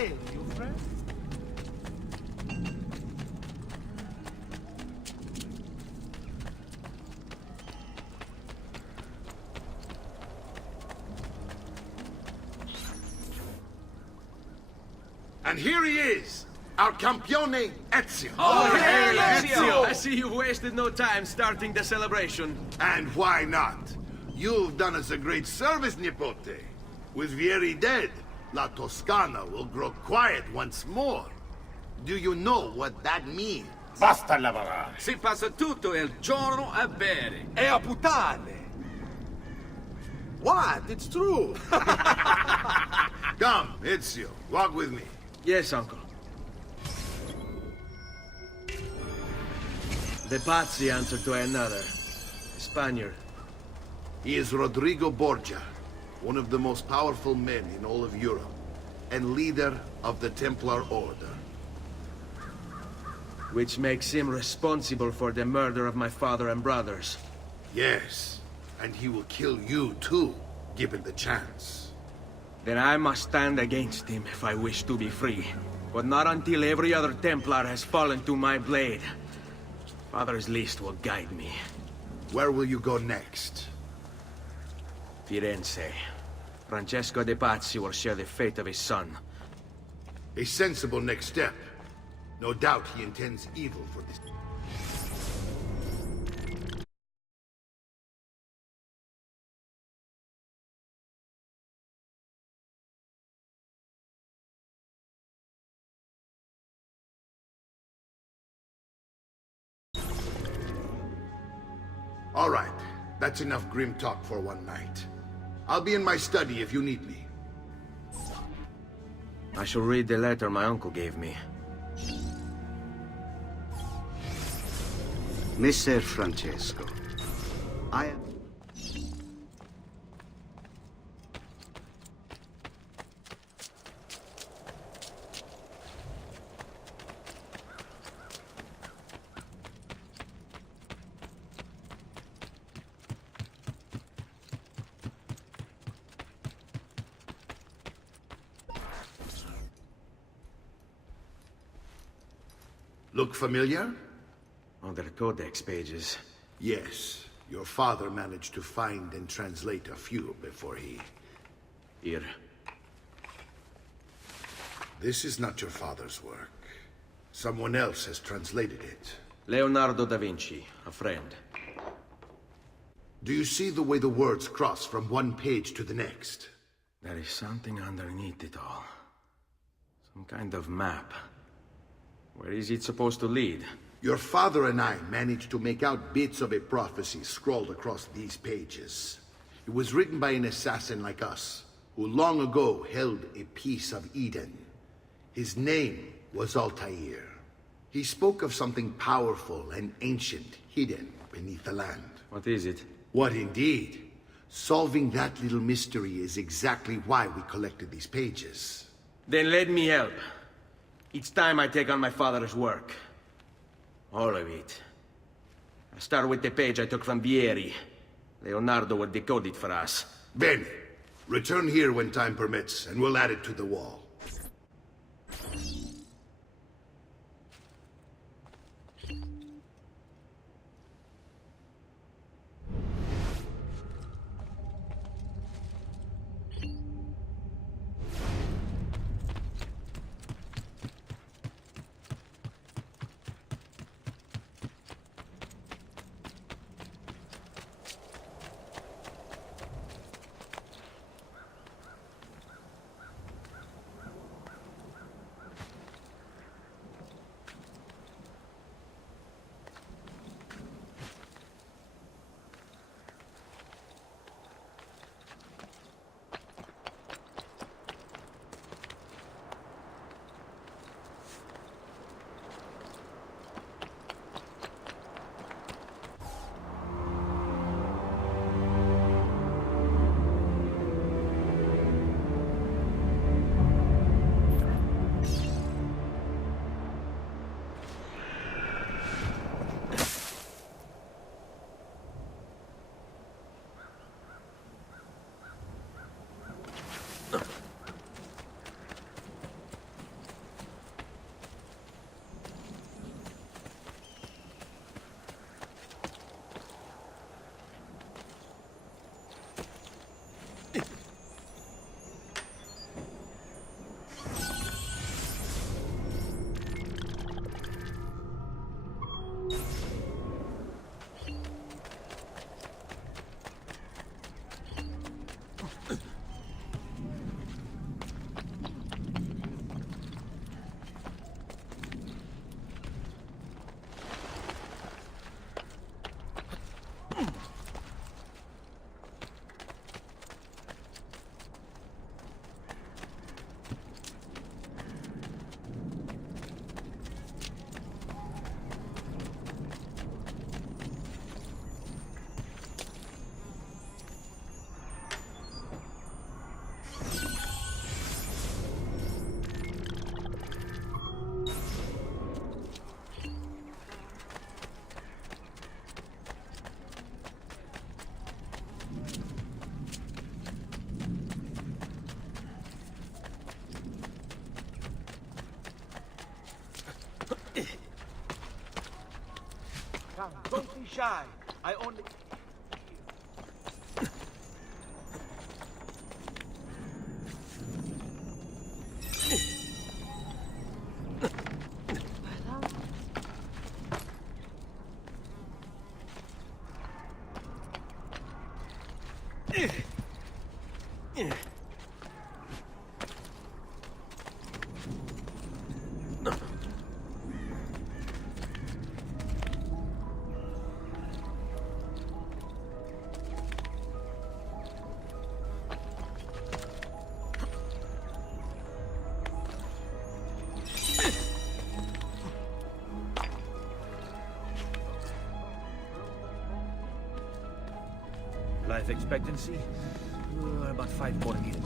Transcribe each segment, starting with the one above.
hail you, friend. And here he is, our campione Ezio. Oh, hail Ezio! I see you've wasted no time starting the celebration. And why not? You've done us a great service, Nipote. With Vieri dead, La Toscana will grow quiet once more. Do you know what that means? Basta lavorare. Si passa tutto il giorno a bere. E a puttane! What? It's true! Come, Ezio, walk with me. Yes, uncle. The Pazzi answer to another. Spaniard. He is Rodrigo Borgia, one of the most powerful men in all of Europe, and leader of the Templar Order. Which makes him responsible for the murder of my father and brothers. Yes, and he will kill you too, given the chance. Then I must stand against him if I wish to be free. But not until every other Templar has fallen to my blade. Father's list will guide me. Where will you go next? Firenze. Francesco de Pazzi will share the fate of his son. A sensible next step. No doubt he intends evil for this. All right, that's enough grim talk for one night. I'll be in my study if you need me. I shall read the letter my uncle gave me. Messer Francesco, I am... Look familiar? On their codex pages. Yes. Your father managed to find and translate a few before he... Here. This is not your father's work. Someone else has translated it. Leonardo da Vinci, a friend. Do you see the way the words cross from one page to the next? There is something underneath it all. Some kind of map. Where is it supposed to lead? Your father and I managed to make out bits of a prophecy scrawled across these pages. It was written by an assassin like us, who long ago held a piece of Eden. His name was Altair. He spoke of something powerful and ancient hidden beneath the land. What is it? What indeed? Solving that little mystery is exactly why we collected these pages. Then let me help. Each time I take on my father's work. All of it. I start with the page I took from Vieri. Leonardo will decode it for us. Bene. Return here when time permits, and we'll add it to the wall. shy. I only... Life expectancy? About 5 more years.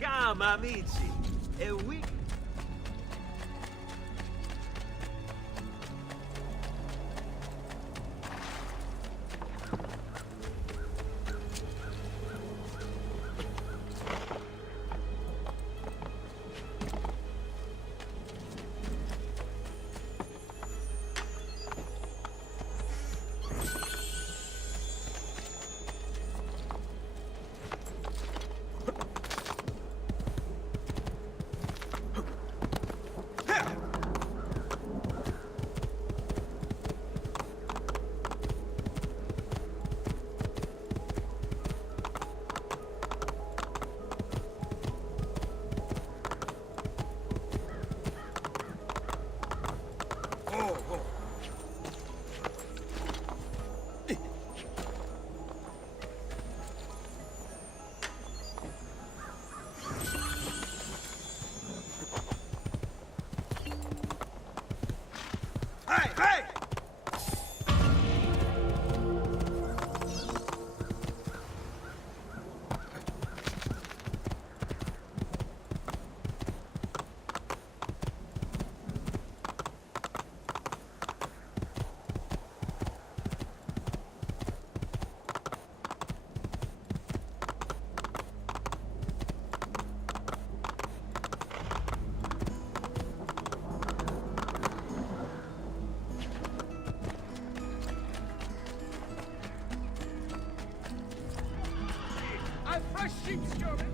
Come, amici. E we... Hey, hey! I'm fresh sheep's German.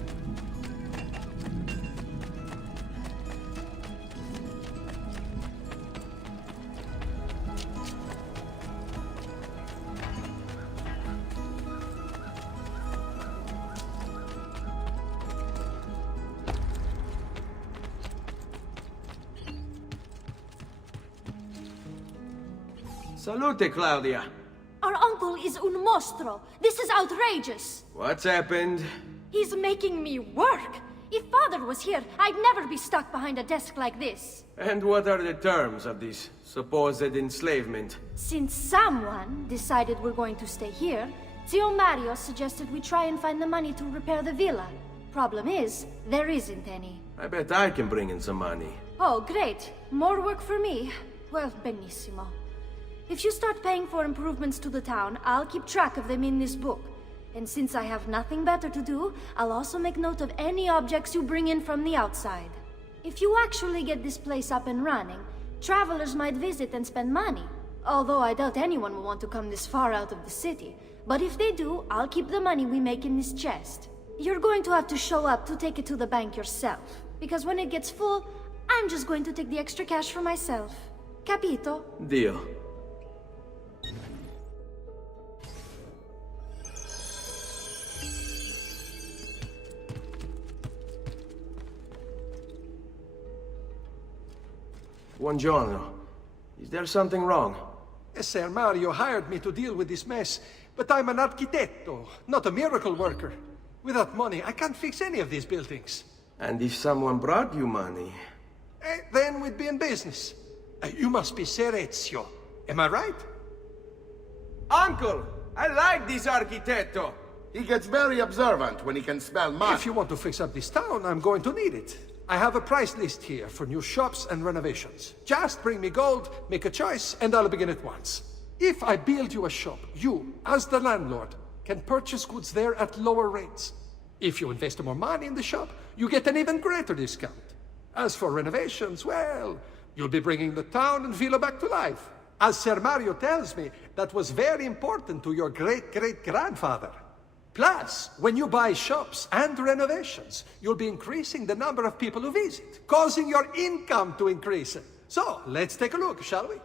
Salute, Claudia. Our uncle is un mostro. This is outrageous. What's happened? He's making me work. If father was here, I'd never be stuck behind a desk like this. And what are the terms of this supposed enslavement? Since someone decided we're going to stay here, Zio Mario suggested we try and find the money to repair the villa. Problem is, there isn't any. I bet I can bring in some money. Oh, great. More work for me. Well, benissimo. If you start paying for improvements to the town, I'll keep track of them in this book. And since I have nothing better to do, I'll also make note of any objects you bring in from the outside. If you actually get this place up and running, travelers might visit and spend money. Although I doubt anyone will want to come this far out of the city. But if they do, I'll keep the money we make in this chest. You're going to have to show up to take it to the bank yourself. Because when it gets full, I'm just going to take the extra cash for myself. Capito? Deal. Buongiorno. Is there something wrong? Ser Mario hired me to deal with this mess, but I'm an architetto, not a miracle worker. Without money, I can't fix any of these buildings. And if someone brought you money? Then we'd be in business. You must be Ser Ezio. Am I right? Uncle! I like this architetto. He gets very observant when he can smell mud. If you want to fix up this town, I'm going to need it. I have a price list here for new shops and renovations. Just bring me gold, make a choice, and I'll begin at once. If I build you a shop, you, as the landlord, can purchase goods there at lower rates. If you invest more money in the shop, you get an even greater discount. As for renovations, well, you'll be bringing the town and villa back to life. As Sir Mario tells me, that was very important to your great-great-grandfather. Plus, when you buy shops and renovations, you'll be increasing the number of people who visit, causing your income to increase. So, let's take a look, shall we?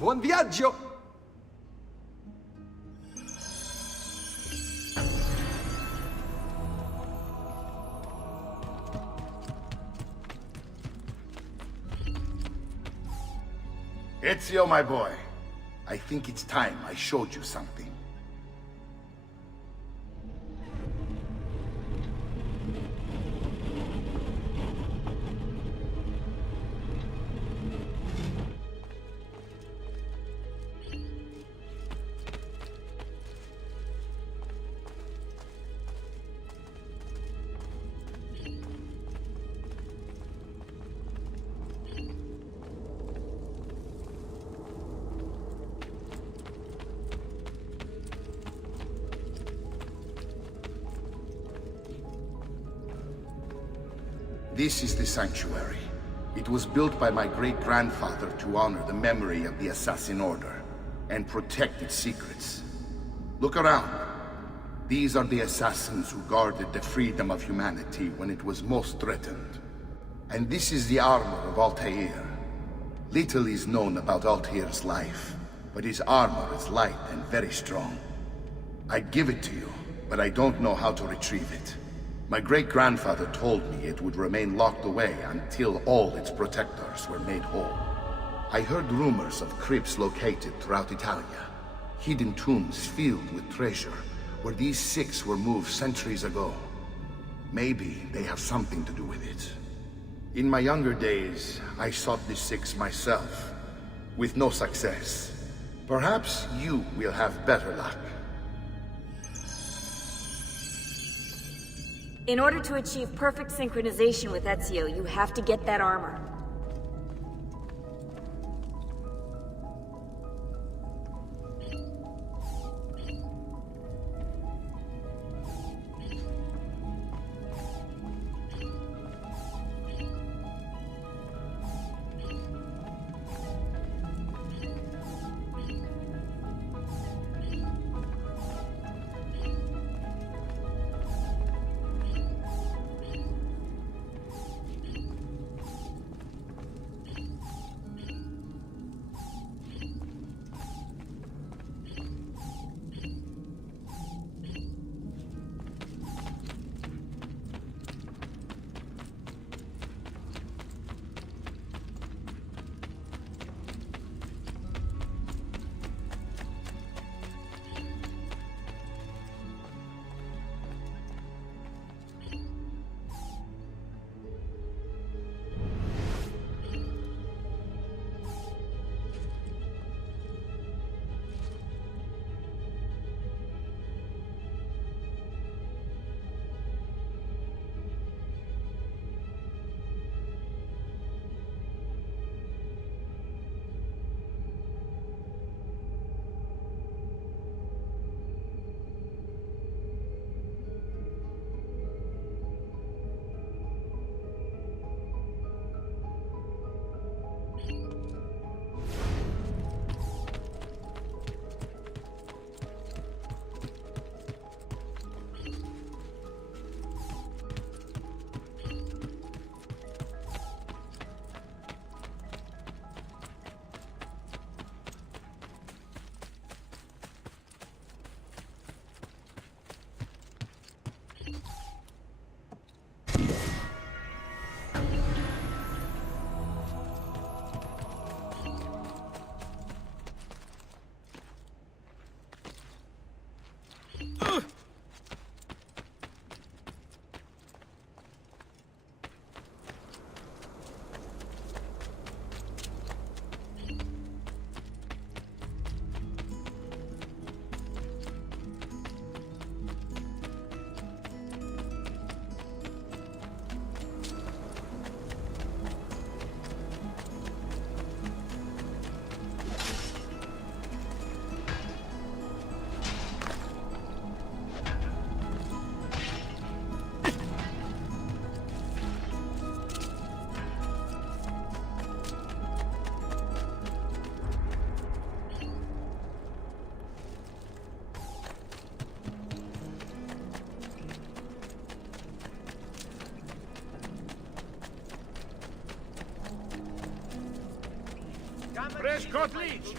Buon viaggio! Ezio, my boy. I think it's time I showed you something. This is the sanctuary. It was built by my great-grandfather to honor the memory of the Assassin Order and protect its secrets. Look around. These are the assassins who guarded the freedom of humanity when it was most threatened. And this is the armor of Altair. Little is known about Altair's life, but his armor is light and very strong. I'd give it to you, but I don't know how to retrieve it. My great-grandfather told me it would remain locked away until all its protectors were made whole. I heard rumors of crypts located throughout Italia, hidden tombs filled with treasure, where these six were moved centuries ago. Maybe they have something to do with it. In my younger days, I sought the six myself, with no success. Perhaps you will have better luck. In order to achieve perfect synchronization with Ezio, you have to get that armor. Prescott Leach!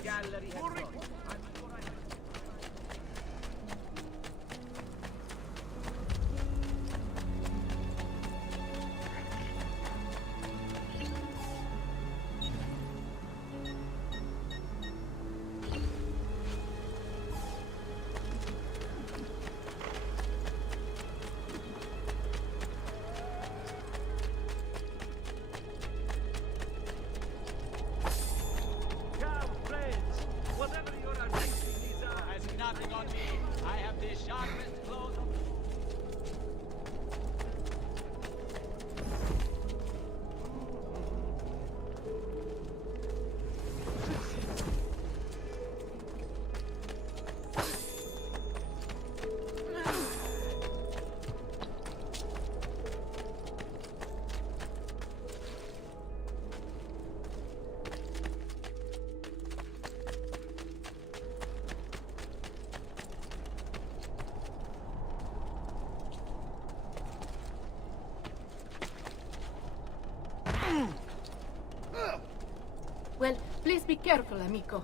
Well, please be careful, amico.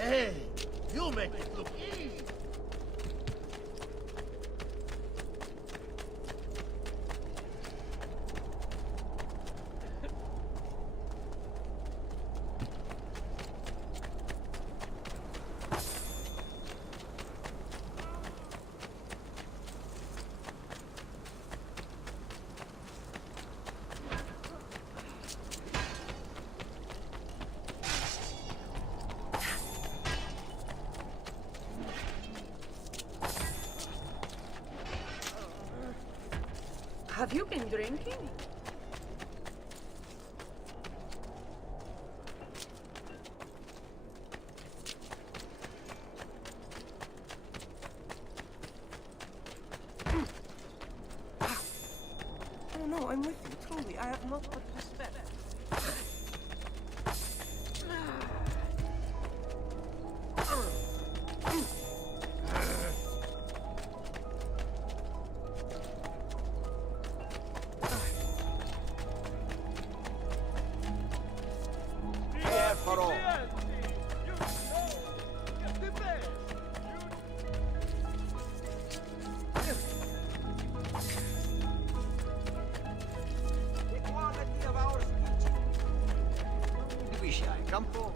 Hey, you make it look easy. Have you been drinking? Oh no, I'm with you, truly. I have not but respect. Come forward.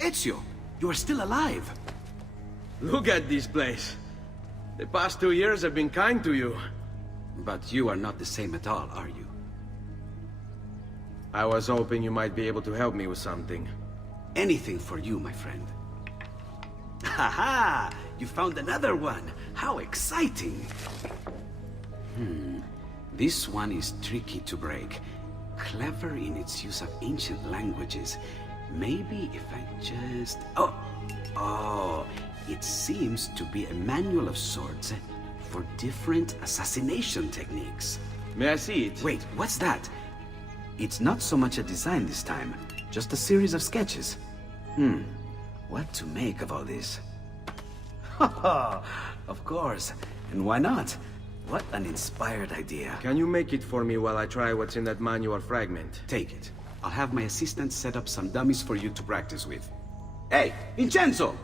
Ezio, you are still alive. Look at this place. The past 2 years have been kind to you. But you are not the same at all, are you? I was hoping you might be able to help me with something. Anything for you, my friend. Ha-ha! You found another one! How exciting! This one is tricky to break. Clever in its use of ancient languages. Maybe if I just... Oh, it seems to be a manual of sorts for different assassination techniques. May I see it? Wait, what's that? It's not so much a design this time, just a series of sketches. What to make of all this? Of course, and why not? What an inspired idea. Can you make it for me while I try what's in that manual fragment? Take it. I'll have my assistant set up some dummies for you to practice with. Hey, Vincenzo!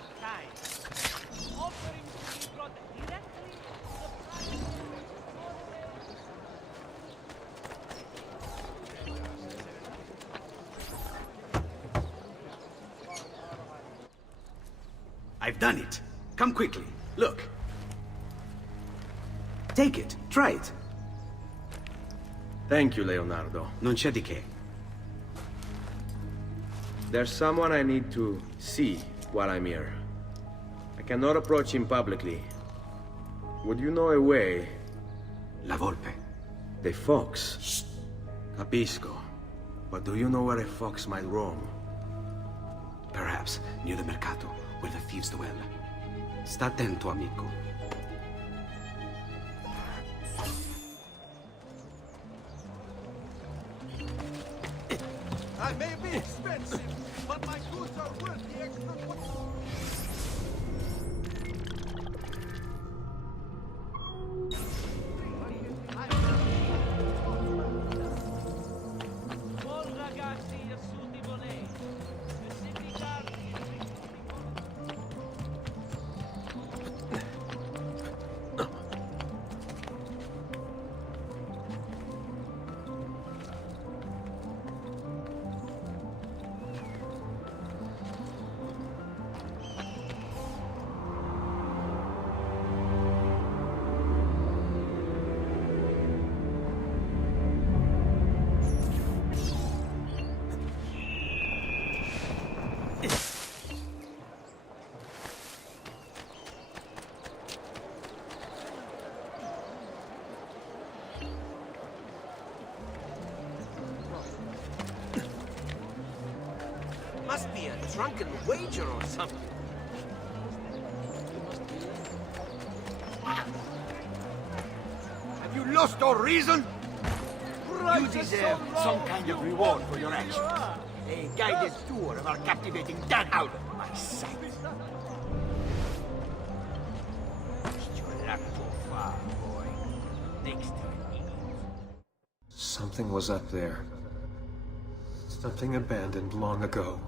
our kind. Offering to be brought directly to the I've done it. Come quickly. Look. Take it. Try it. Thank you, Leonardo. Non c'è di che. There's someone I need to see while I'm here. I cannot approach him publicly. Would you know a way? La Volpe. The fox. Shh. Capisco. But do you know where a fox might roam? Perhaps near the mercato, where the thieves dwell. Sta attento, amico. I may be expensive, but my goods are worth the extra. buon ragazzi assunti volei. Must be a drunken wager or something. Have you lost all reason? You deserve some kind of reward for your actions. A guided tour of our captivating town out of my sight. You're not too far, boy. Next time. Something was up there. Something abandoned long ago.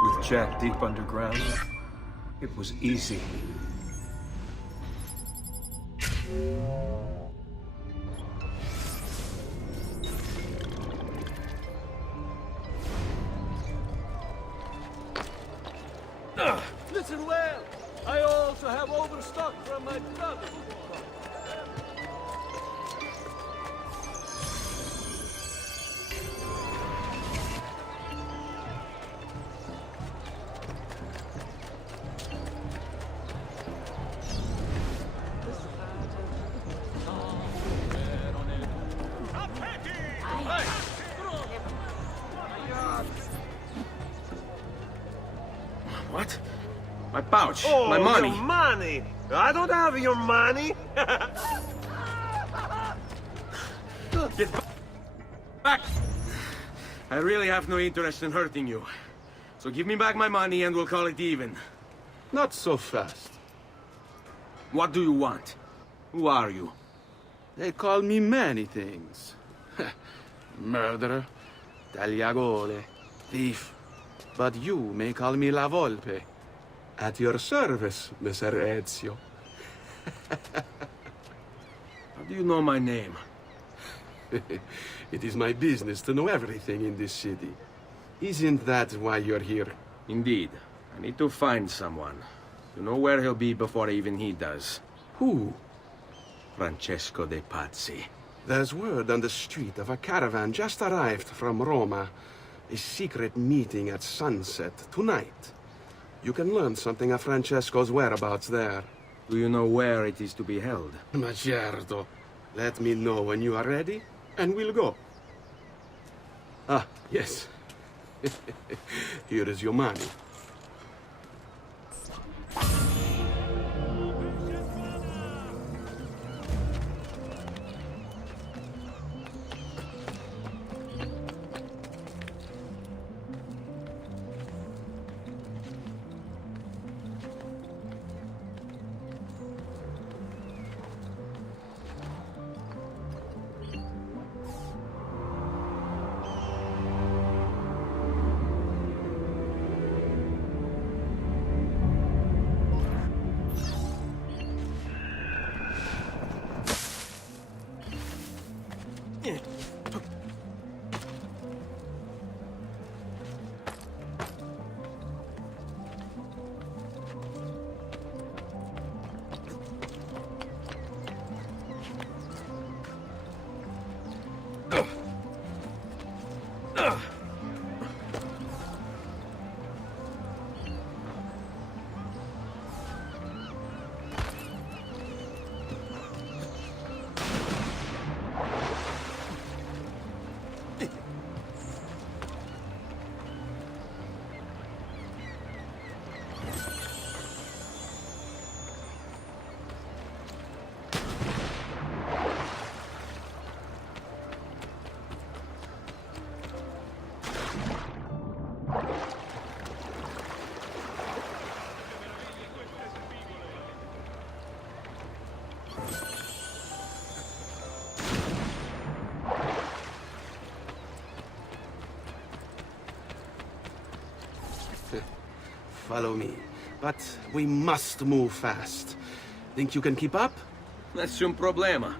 With Jack deep underground, it was easy. Listen well. I also have over stock from my brother. What? My pouch. Oh, my money. your money! I don't have your money! Get back! I really have no interest in hurting you. So give me back my money and we'll call it even. Not so fast. What do you want? Who are you? They call me many things. Murderer, tagliagole, thief. But you may call me La Volpe. At your service, Messer Ezio. How do you know my name? It is my business to know everything in this city. Isn't that why you're here? Indeed. I need to find someone. To know where he'll be before even he does. Who? Francesco de Pazzi. There's word on the street of a caravan just arrived from Roma. A secret meeting at sunset tonight. You can learn something of Francesco's whereabouts there. Do you know where it is to be held? Ma certo. Let me know when you are ready, and we'll go. Ah, yes. Here is your money. Follow me. But we must move fast. Think you can keep up? Nessun problema.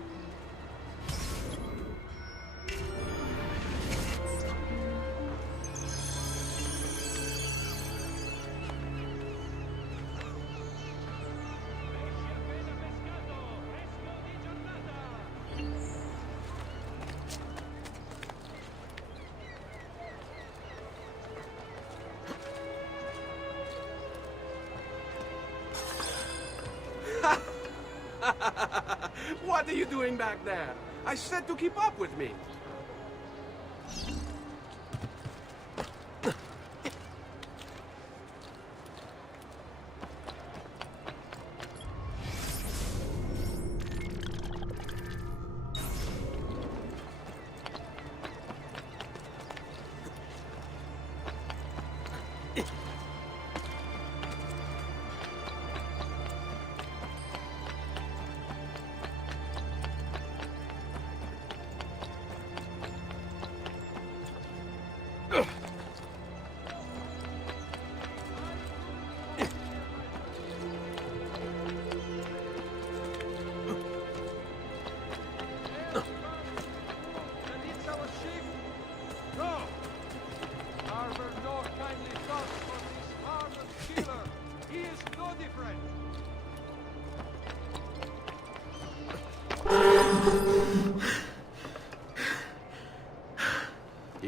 What are you doing back there? I said to keep up with me.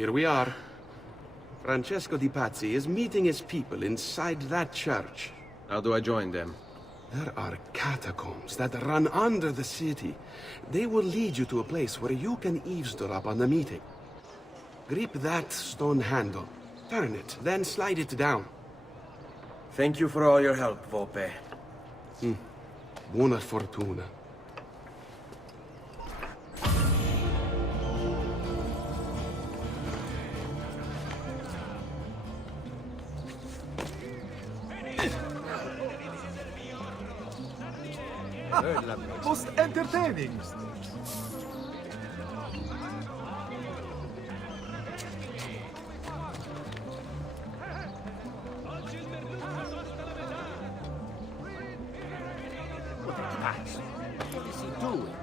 Here we are. Francesco Di Pazzi is meeting his people inside that church. How do I join them? There are catacombs that run under the city. They will lead you to a place where you can eavesdrop on the meeting. Grip that stone handle. Turn it, then slide it down. Thank you for all your help, Volpe. Buona fortuna. Most entertaining. What is he doing?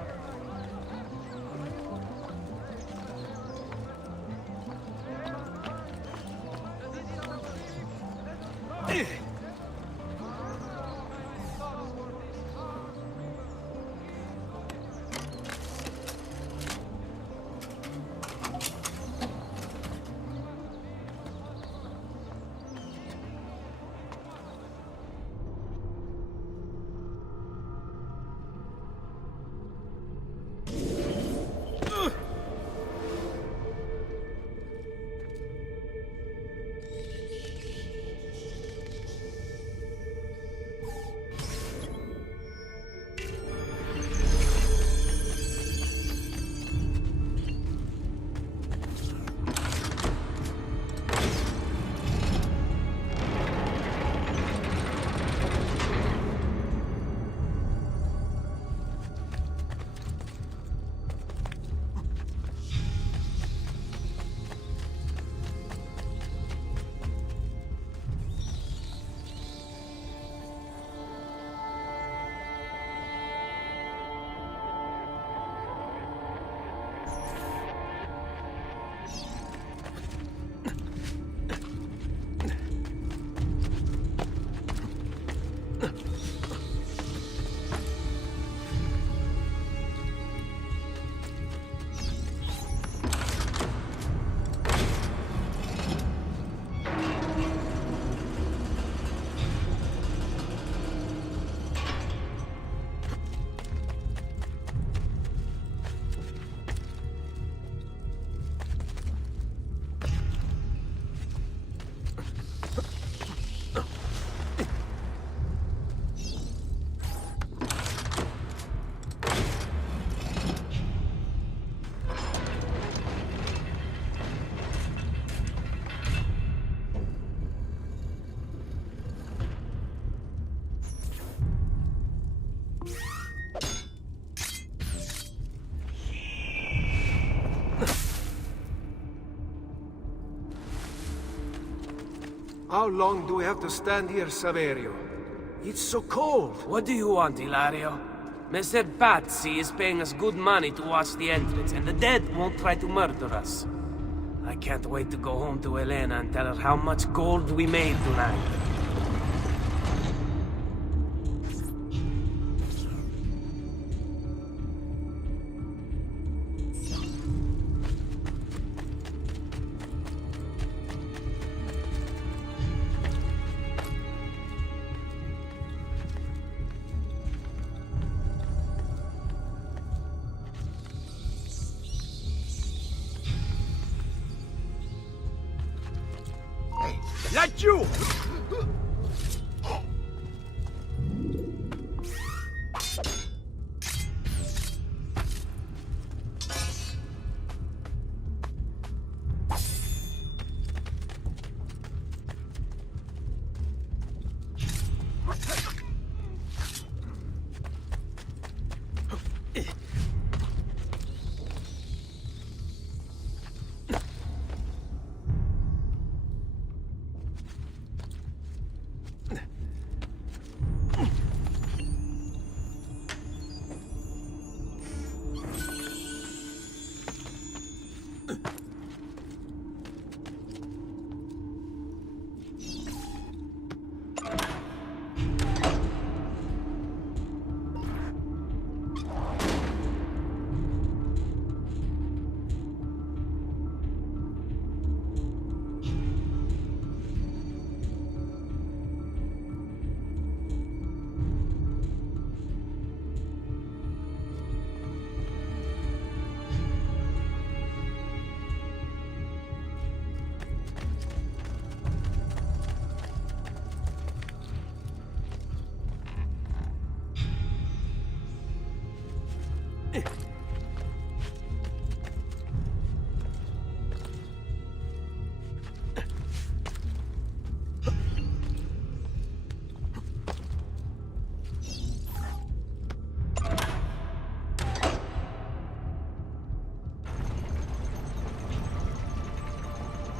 How long do we have to stand here, Saverio? It's so cold. What do you want, Ilario? Mr. Pazzi is paying us good money to watch the entrance, and the dead won't try to murder us. I can't wait to go home to Elena and tell her how much gold we made tonight. Laggiù!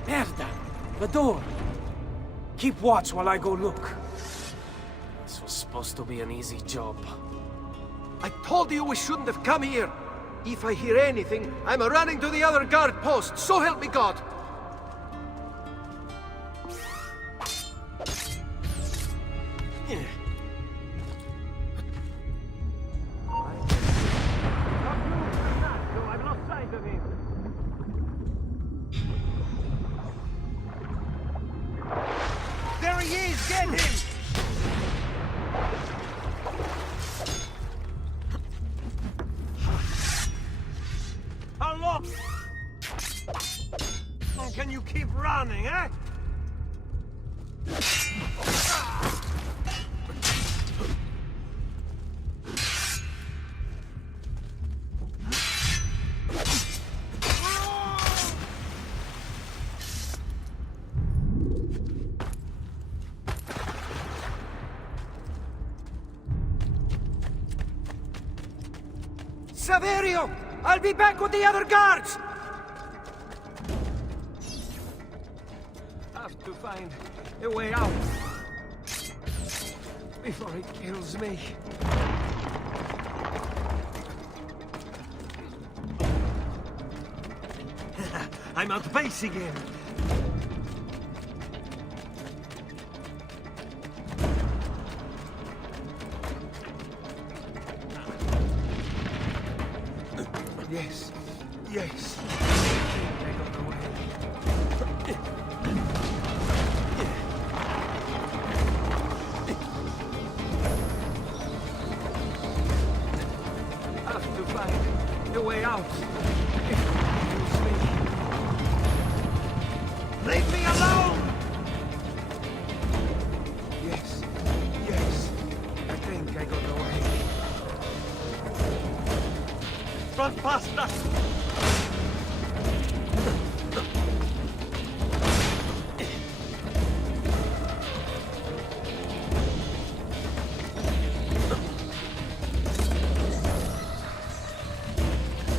Merda! The door! Keep watch while I go look. This was supposed to be an easy job. I told you we shouldn't have come here. If I hear anything, I'm running to the other guard post, so help me God! I've lost sight of him. There he is! Get him! Unlock! Oh, can you keep running, eh? Saverio! I'll be back with the other guards! Have to find a way out before it kills me. I'm out base again. Yes, yes. I got away. Have to find a way out. Leave me alone! Yes, yes. I think I got away. Run faster!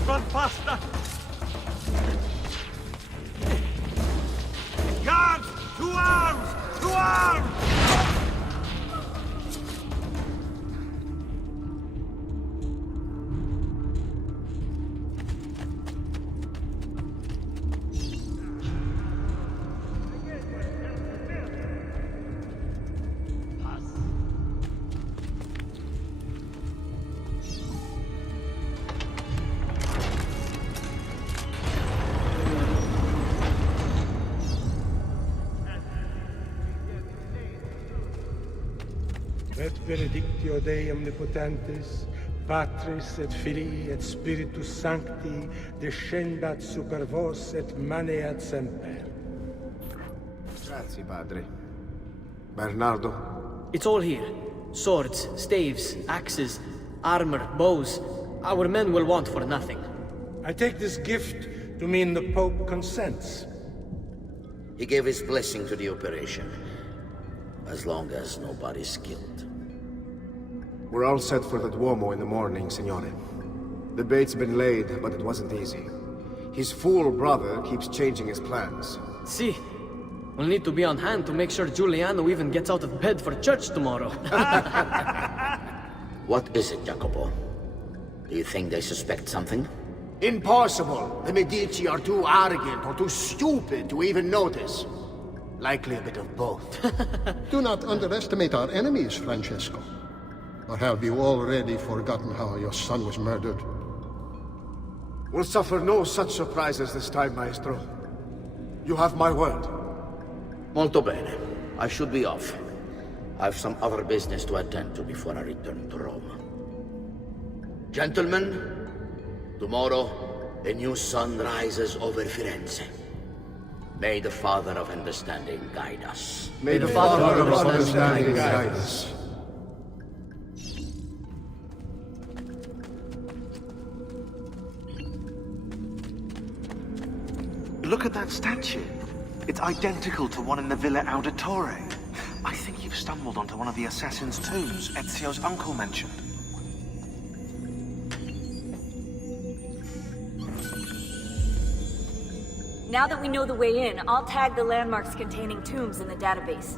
Run faster! Guards! To arms! To arms! Et benedictio Dei omnipotentis, Patris et Filii et Spiritus Sancti, descendat super vos et maneat semper. Grazie, Padre. Bernardo? It's all here. Swords, staves, axes, armor, bows. Our men will want for nothing. I take this gift to mean the Pope consents. He gave his blessing to the operation, as long as nobody's killed. We're all set for the Duomo in the morning, Signore. The bait's been laid, but it wasn't easy. His fool brother keeps changing his plans. See, we'll need to be on hand to make sure Giuliano even gets out of bed for church tomorrow. What is it, Jacopo? Do you think they suspect something? Impossible! The Medici are too arrogant or too stupid to even notice. Likely a bit of both. Do not underestimate our enemies, Francesco. Or have you already forgotten how your son was murdered? We'll suffer no such surprises this time, Maestro. You have my word. Molto bene. I should be off. I've some other business to attend to before I return to Rome. Gentlemen, tomorrow, a new sun rises over Firenze. May the Father of Understanding guide us. May the Father of Understanding guide us. look at that statue. It's identical to one in the Villa Auditore. I think you've stumbled onto one of the assassin's tombs Ezio's uncle mentioned. Now that we know the way in, I'll tag the landmarks containing tombs in the database.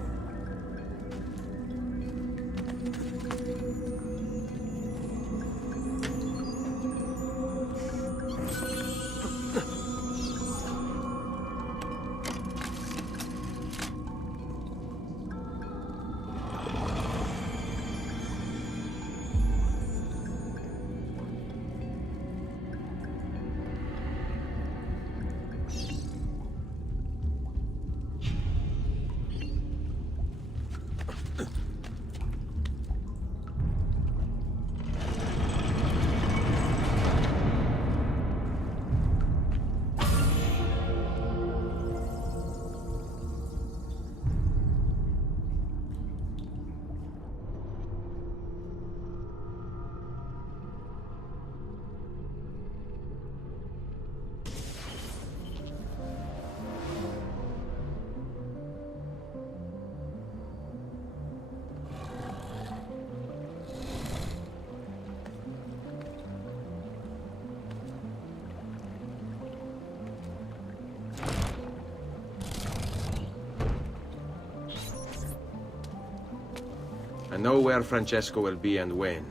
I know where Francesco will be and when,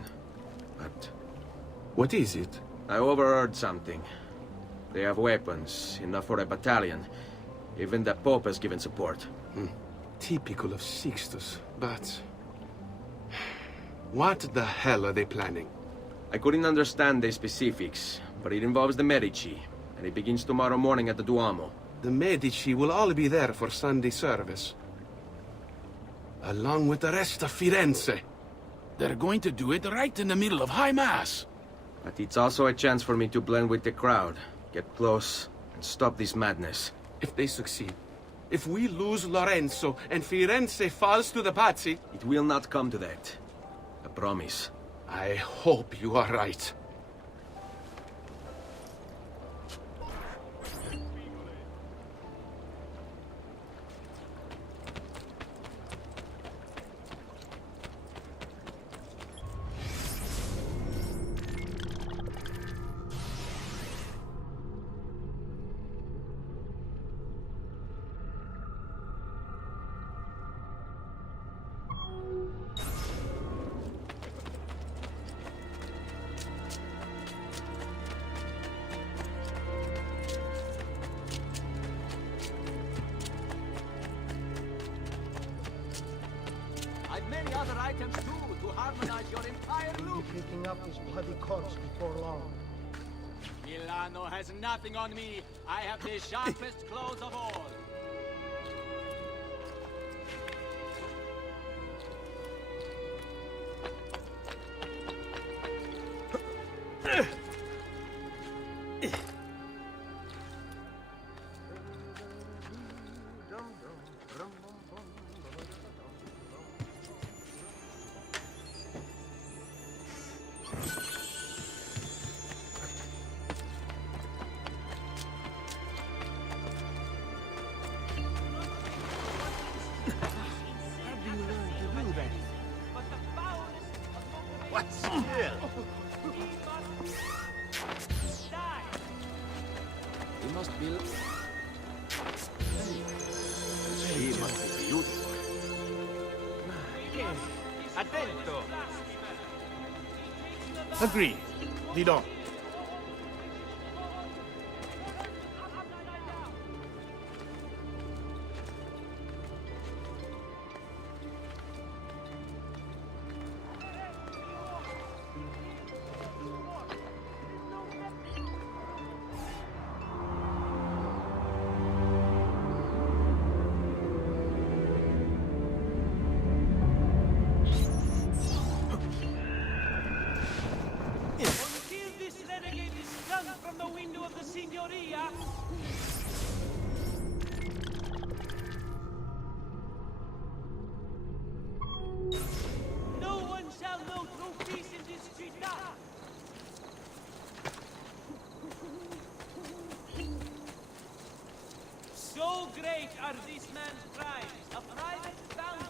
but... What is it? I overheard something. They have weapons, enough for a battalion. Even the Pope has given support. Typical of Sixtus, but... What the hell are they planning? I couldn't understand the specifics, but it involves the Medici, and it begins tomorrow morning at the Duomo. The Medici will all be there for Sunday service. Along with the rest of Firenze. They're going to do it right in the middle of High Mass. But it's also a chance for me to blend with the crowd, get close, and stop this madness. If they succeed, if we lose Lorenzo and Firenze falls to the Pazzi... It will not come to that. I promise. I hope you are right. Many other items too, to harmonize your entire look. Picking up this bloody corpse before long. Milano has nothing on me. I have the sharpest claws of all. What skill? We must be... She must be beautiful. Attento! Agreed. Lead on. How great are these men's crimes? A private bounty.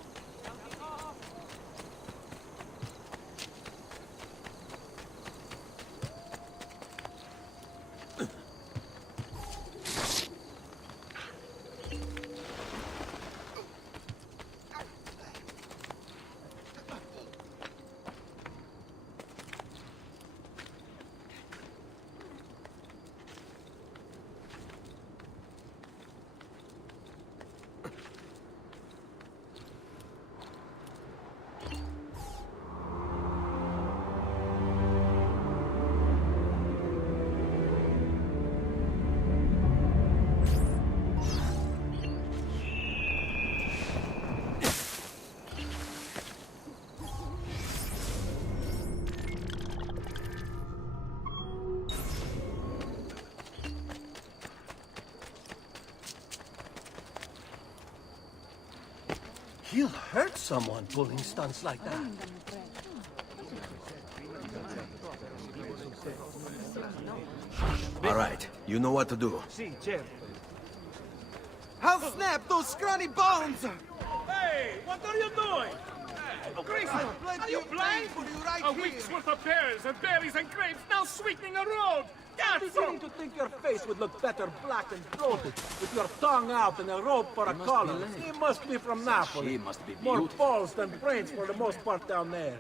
He'll hurt someone pulling stunts like that. All right, you know what to do. I'll snap those scrawny bones! Hey, what are you doing? Grayson, are you blind? A week's worth of pears and berries and grapes now sweetening a road! I'm beginning to think your face would look better black and bloated, with your tongue out and a rope for a collar. He must be from Napoli. She must be More beautiful. balls than brains for the most part down there.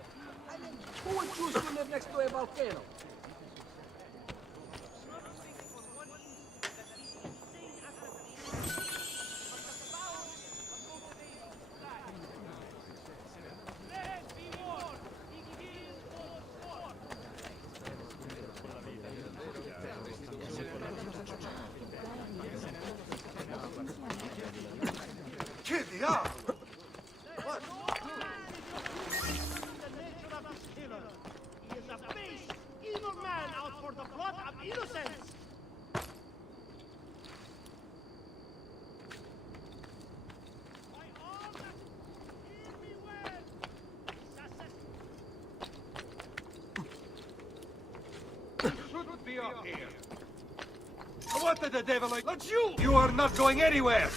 Who would choose to live next to a volcano? What the devil? That's you! You are not going anywhere!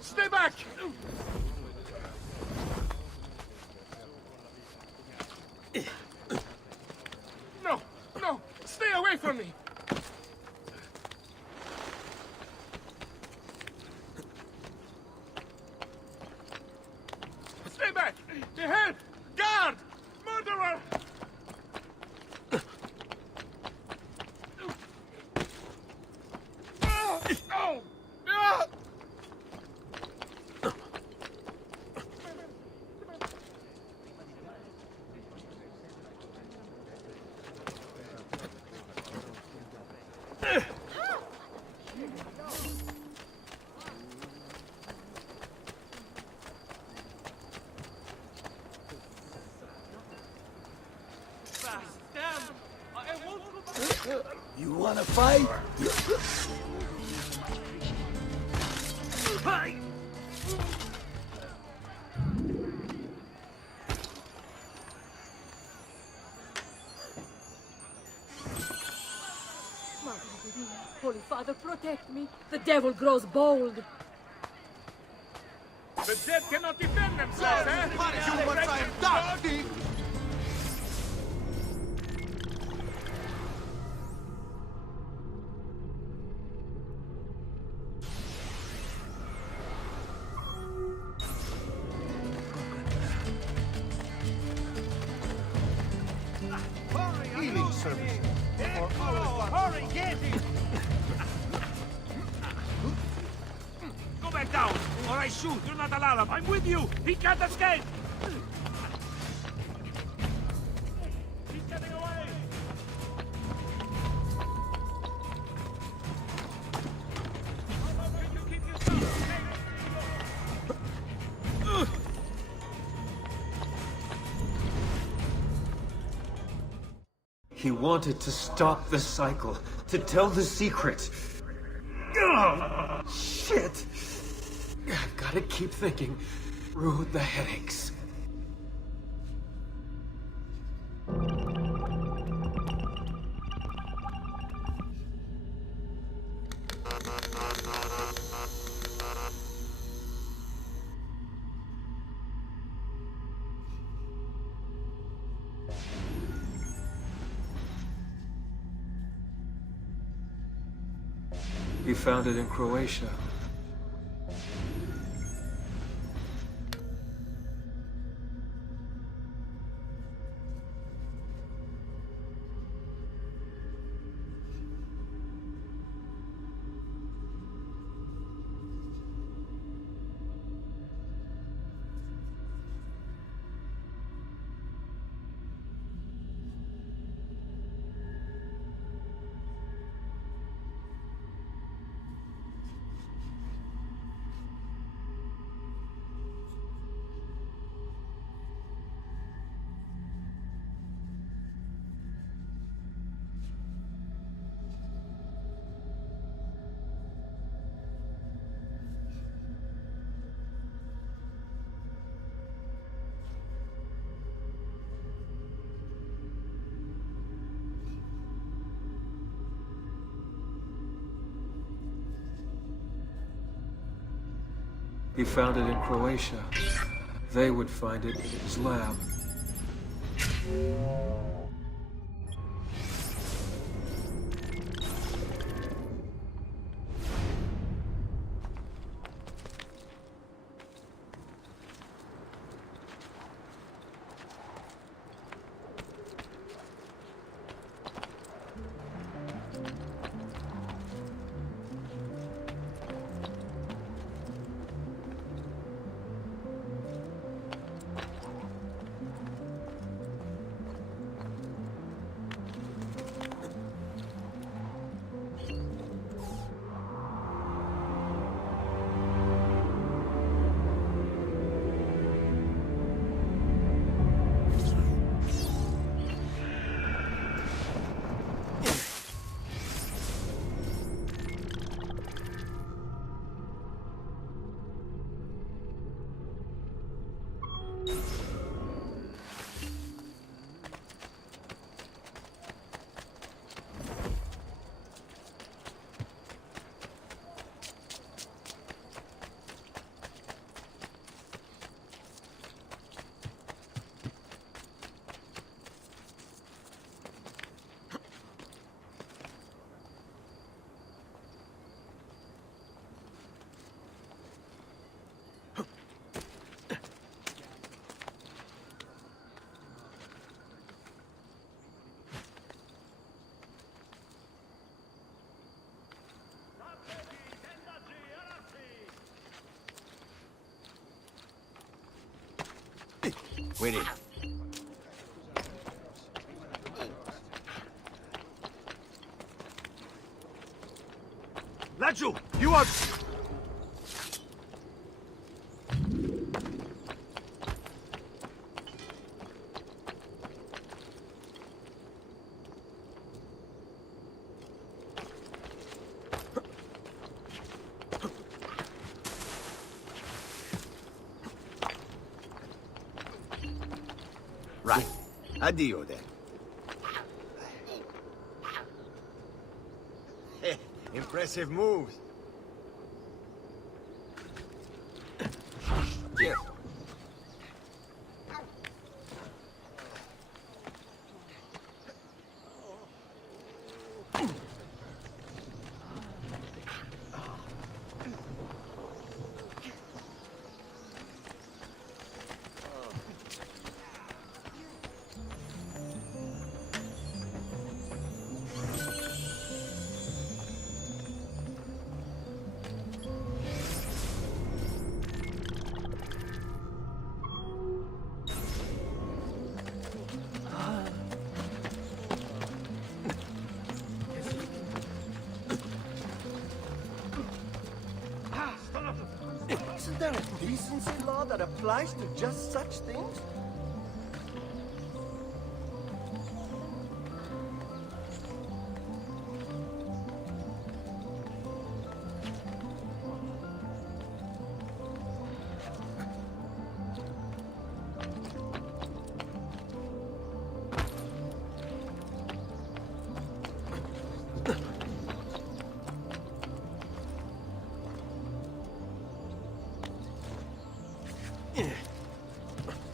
Stay back! You wanna fight? Holy Father, protect me. The devil grows bold. The dead cannot defend themselves, eh? Punish you once I am done, thief! Healing service. Hurry, get him! Go back down, or I shoot. You're not allowed up. I'm with you. He can't escape. He's getting away. Can you keep yourself? He wanted to stop the cycle, to tell the secret. Ugh, shit! I've gotta keep thinking through the headaches. He found it in Croatia. He found it in Croatia. They would find it in his lab. Wait. Laggiù! You are... Right. Addio, then. Impressive moves. Yeah. Isn't there a decency law that applies to just such things?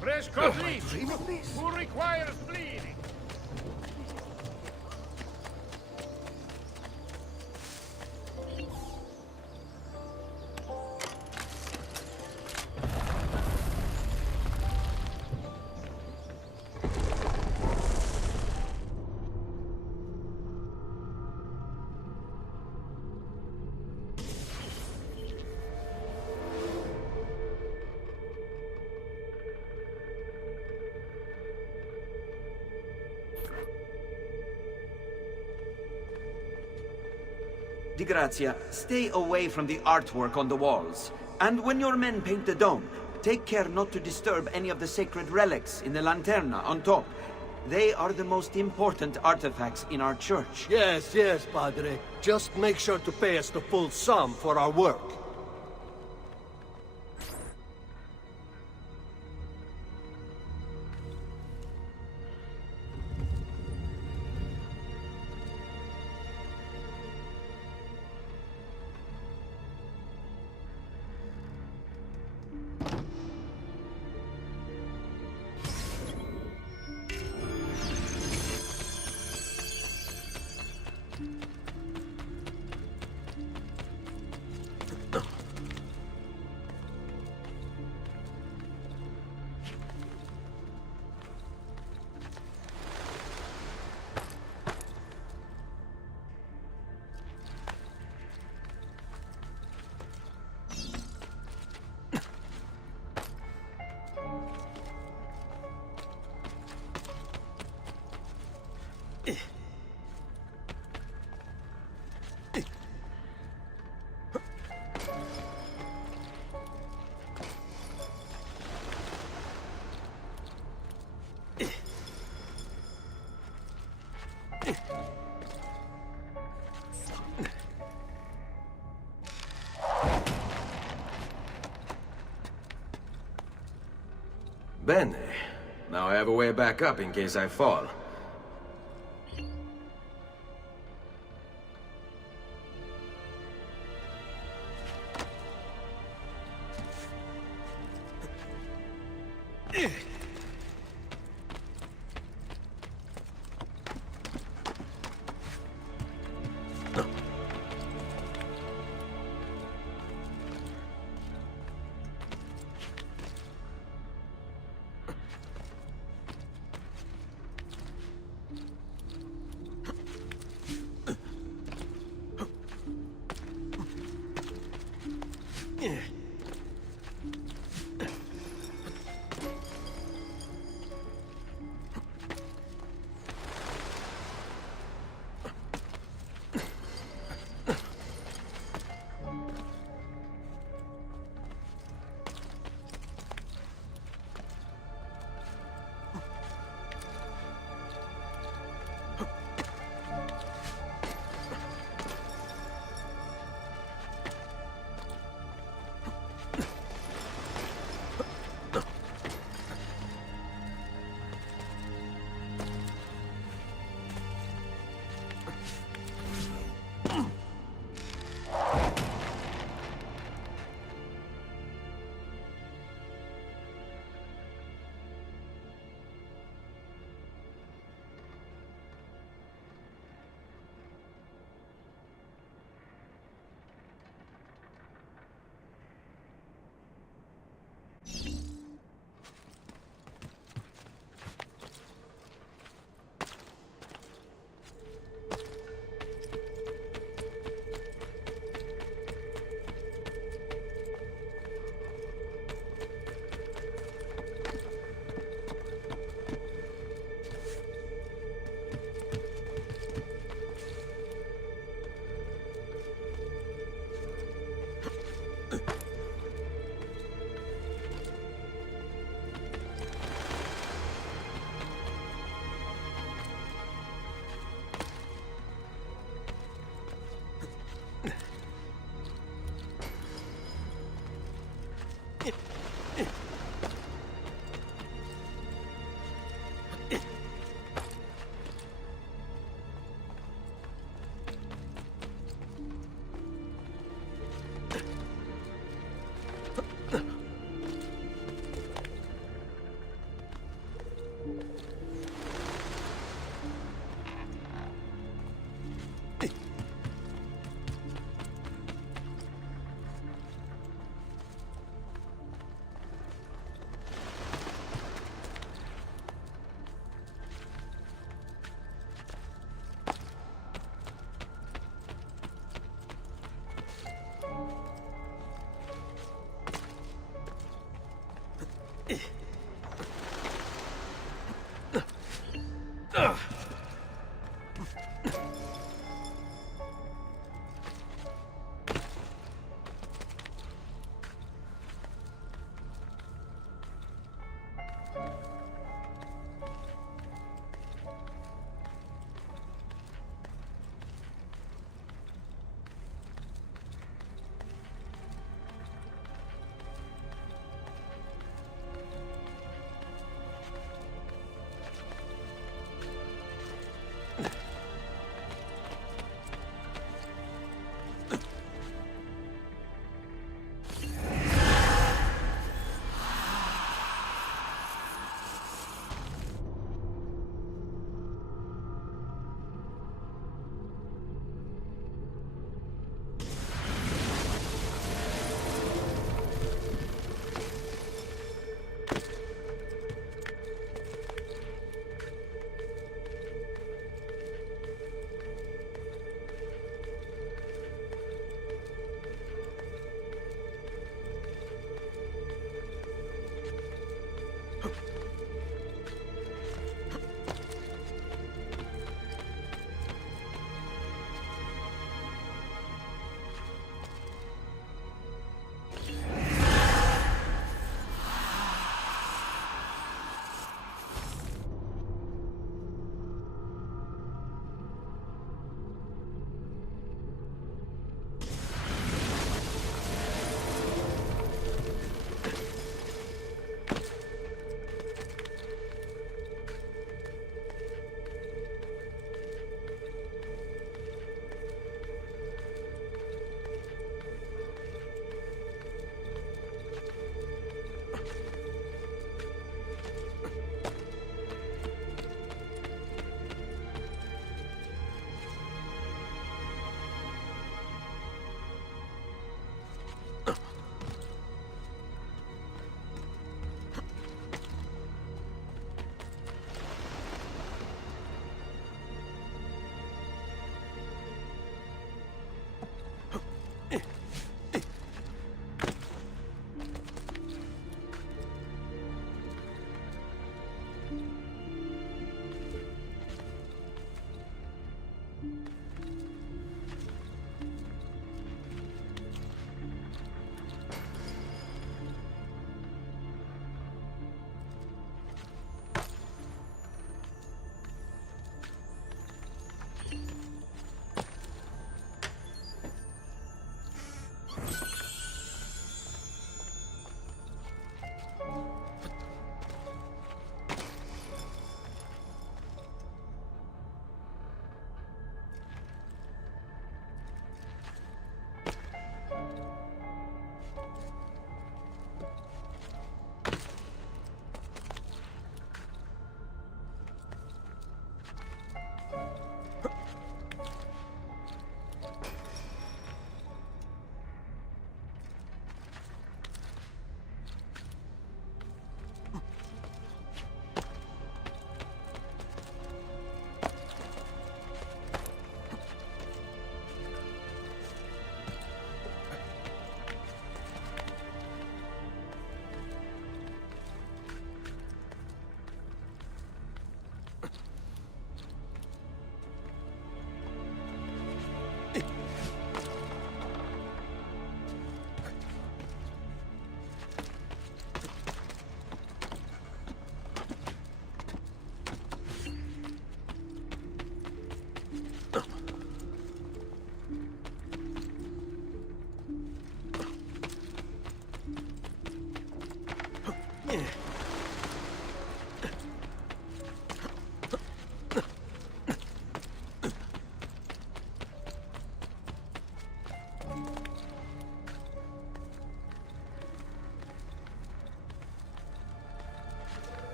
Fresco bleed! Who requires bleeding? Di Grazia, stay away from the artwork on the walls. And when your men paint the dome, take care not to disturb any of the sacred relics in the lanterna on top. They are the most important artifacts in our church. Yes, yes, Padre. Just make sure to pay us the full sum for our work. Bene. Now I have a way back up in case I fall.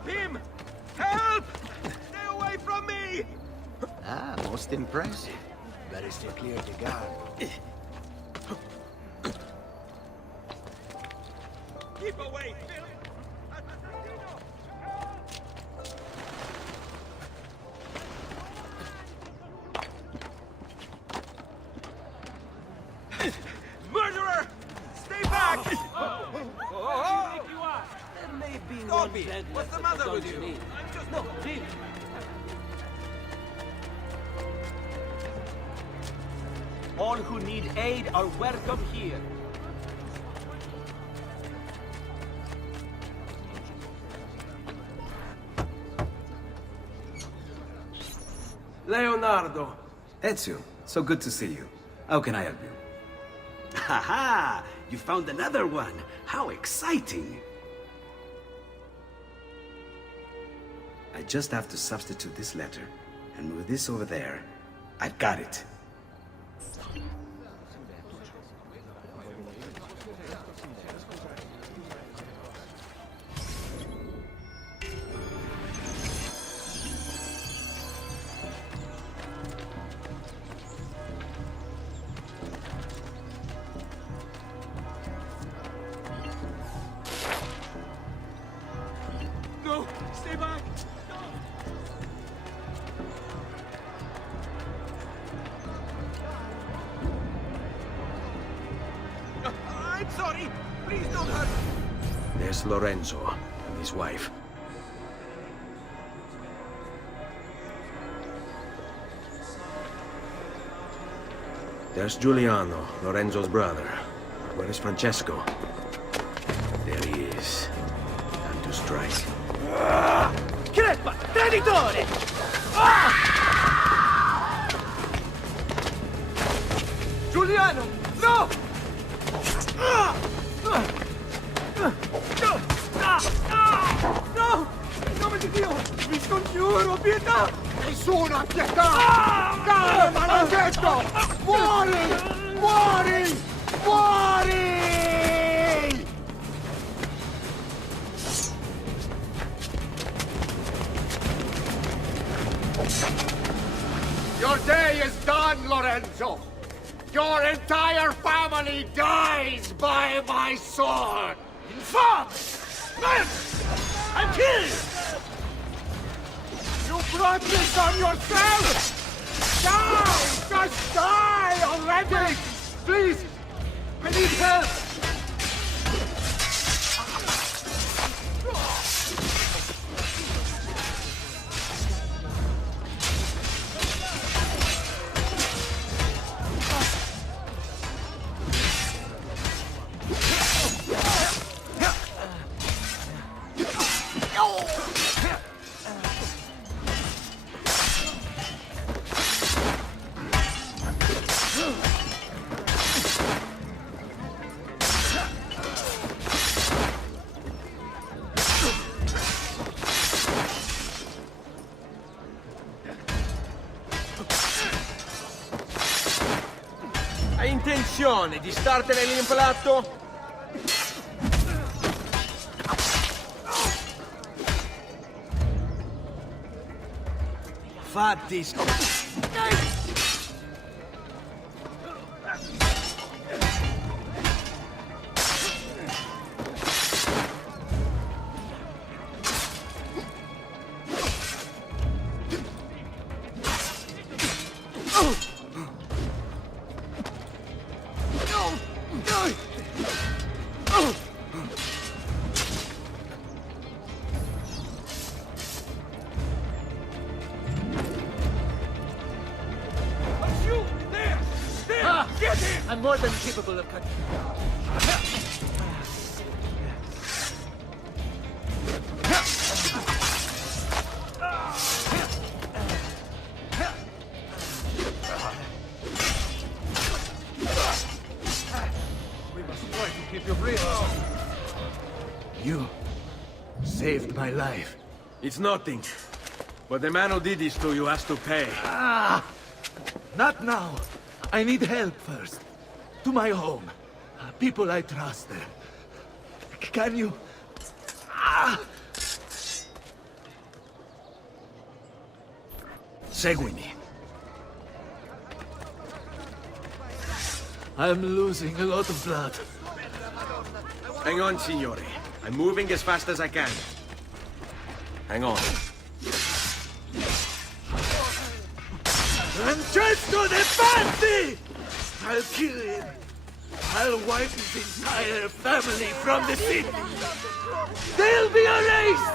Stop him! Help! Stay away from me! Ah, most impressive. Better stay clear of the guard. Keep away, Phil! Murderer! Stay back! There may be Stop one it! dead What's the left matter at with you? Dungeon Inn. I'm just... No, really. All who need aid are welcome here. Leonardo. Ezio, so good to see you. How can I help you? Ha! You found another one! How exciting! I just have to substitute this letter and move this over there. I've got it. No! Stay back! No! I'm sorry! Please don't hurt me! There's Lorenzo and his wife. There's Giuliano, Lorenzo's brother. Where is Francesco? There he is. Time to strike. Crepa! Traditore! Giuliano! No! No! In nome di Dio! Vi scongiuro, pietà! Nessuna pietà! Cane maledetto! Muori! Muori! Muori! Your day is done, Lorenzo! Your entire family dies by my sword! Infame! I'm killed! You brought this on yourself! Die! Just die already! Please! I need help! Hai intenzione di startene l'impianto? Fatti I'm more than capable of cutting. We must try to keep you breathing. You saved my life. It's nothing. But the man who did this to you has to pay. Not now. I need help first. To my home. People I trust there. Can you... Seguimi. I'm losing a lot of blood. Hang on, signore. I'm moving as fast as I can. Hang on. Francesco de Pazzi! I'll kill him. I'll wipe his entire family from the city. They'll be erased!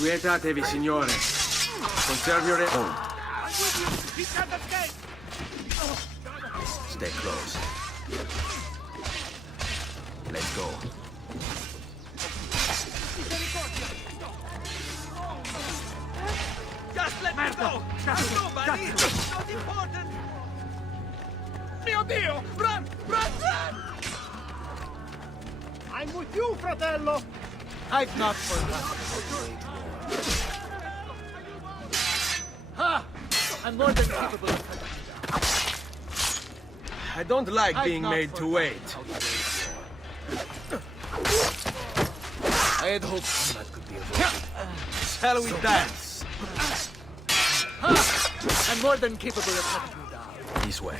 Quietatevi, signore. Conserve your own. Stay close. Let's go. Just let me go! Nobody! Not important! Mio Dio! Run! Run! Run! I'm with you, fratello! I've not forgotten. Ha! I'm more than capable of... I don't like being made to wait. I had hoped that could be avoided. Shall we dance? I'm more than capable of cutting you down. This way.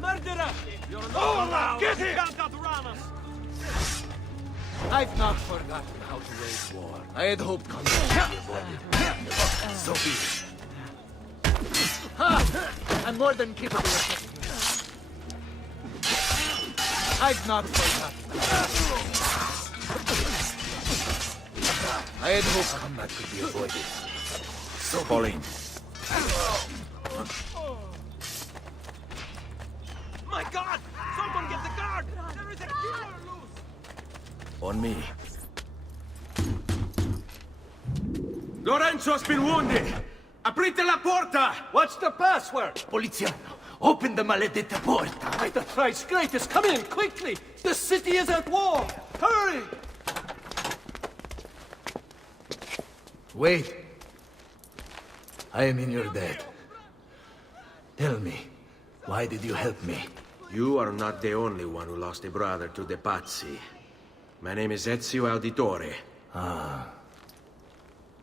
Murderer! You're not get him! I've not forgotten how to wage war. I had hoped combat would be avoided. So be it. I'm more than capable of cutting you down. I've not forgotten. I had hoped combat could be avoided. So fall in. My God! Someone get the guard! There is a killer loose! On me. Lorenzo's been wounded! Aprite la porta! What's the password? Poliziano, open the maledetta porta. By the thrice greatest, come in, quickly! The city is at war! Hurry! Wait. I am in your debt. Tell me, why did you help me? You are not the only one who lost a brother to the Pazzi. My name is Ezio Auditore. Ah.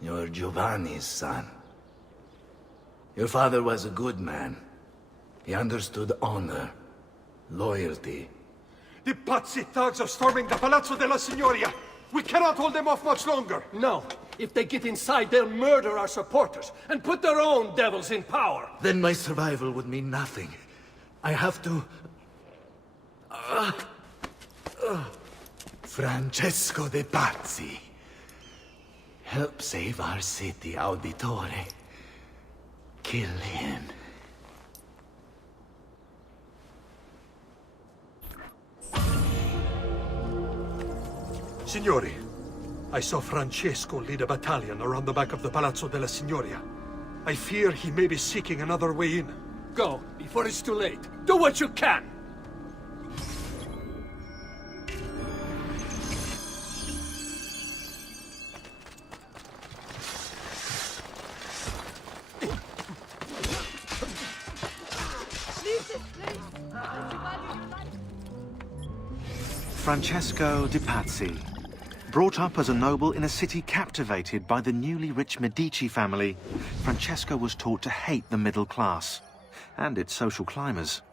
You're Giovanni's son. Your father was a good man. He understood honor, loyalty. The Pazzi thugs are storming the Palazzo della Signoria! We cannot hold them off much longer! No. If they get inside, they'll murder our supporters and put their own devils in power. Then my survival would mean nothing. I have to... Francesco de Pazzi. Help save our city, Auditore. Kill him. Signori, I saw Francesco lead a battalion around the back of the Palazzo della Signoria. I fear he may be seeking another way in. Go, before it's too late. Do what you can! Francesco de Pazzi. Brought up as a noble in a city captivated by the newly rich Medici family, Francesco was taught to hate the middle class and its social climbers.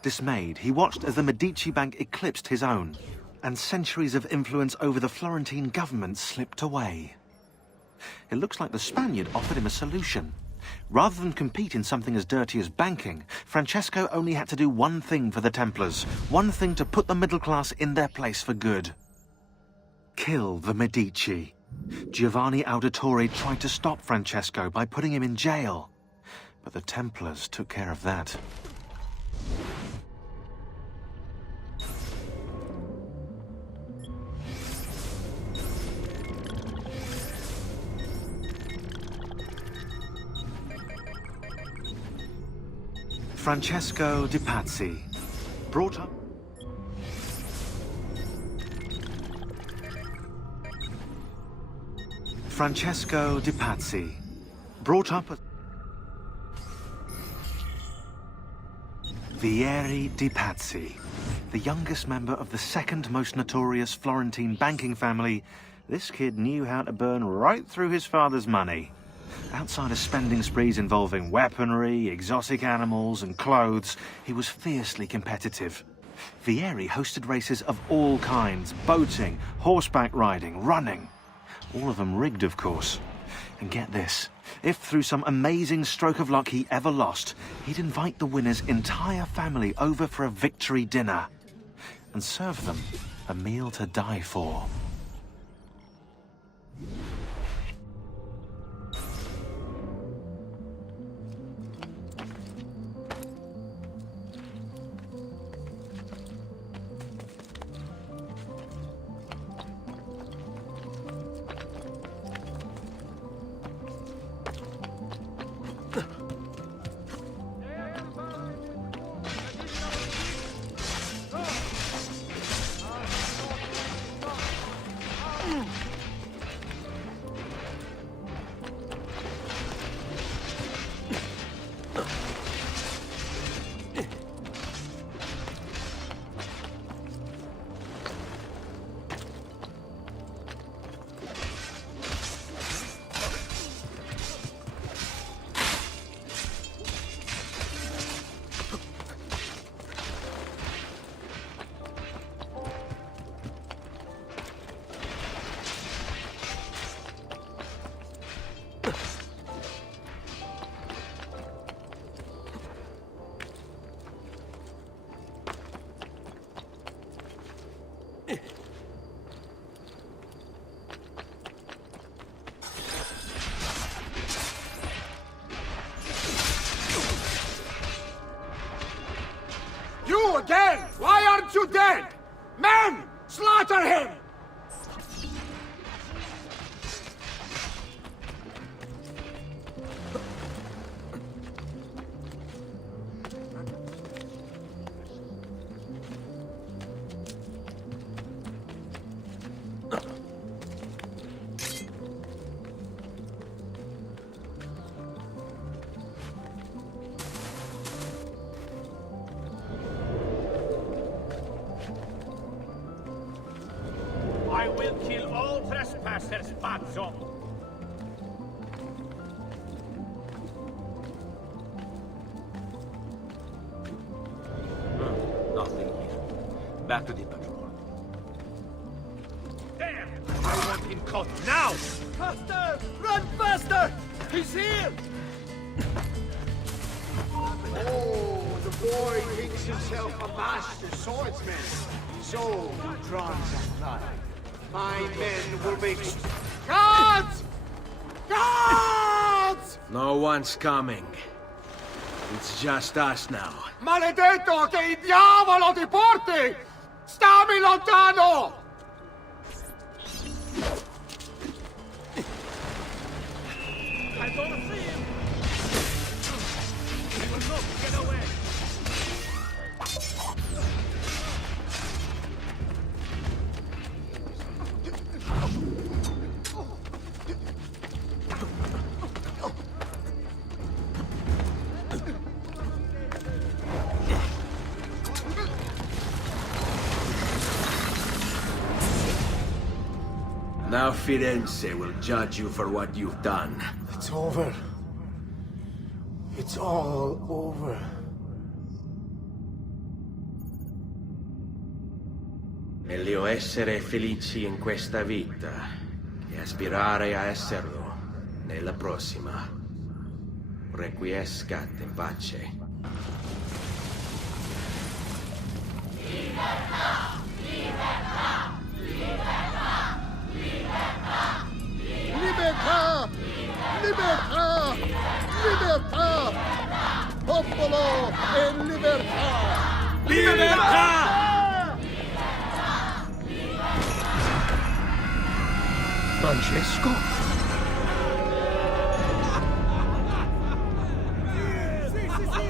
Dismayed, he watched as the Medici bank eclipsed his own, and centuries of influence over the Florentine government slipped away. It looks like the Spaniard offered him a solution. Rather than compete in something as dirty as banking, Francesco only had to do one thing for the Templars, one thing to put the middle class in their place for good. Kill the Medici. Giovanni Auditore tried to stop Francesco by putting him in jail, but the Templars took care of that. Francesco de Pazzi, brought up... Francesco de Pazzi, brought up at... Vieri de Pazzi, The youngest member of the second most notorious Florentine banking family, this kid knew how to burn right through his father's money. Outside of spending sprees involving weaponry, exotic animals and clothes, he was fiercely competitive. Vieri hosted races of all kinds, boating, horseback riding, running. All of them rigged, of course. And get this, if through some amazing stroke of luck he ever lost, he'd invite the winner's entire family over for a victory dinner and serve them a meal to die for. You again! Why aren't you dead? Men! Slaughter him! I will kill all trespassers, Pazzo! Nothing here. Back to the patrol. There! I want him caught now! Faster! Run faster! He's here! Oh, the boy thinks himself a master swordsman. So, Transatlantic. My men will make... Guards! Guards! No one's coming. It's just us now. Maledetto che il diavolo ti porti! Stammi lontano! I don't see him! He will not get away! Now Firenze will judge you for what you've done. It's over. It's all over. Meglio essere felici in questa vita che aspirare a esserlo nella prossima. Requiescat in pace. Libertà! Libertà! Libertà! Libertà! Libertà! Libertà! Popolo e libertà! Libertà! Francesco? Sì, sì, sì!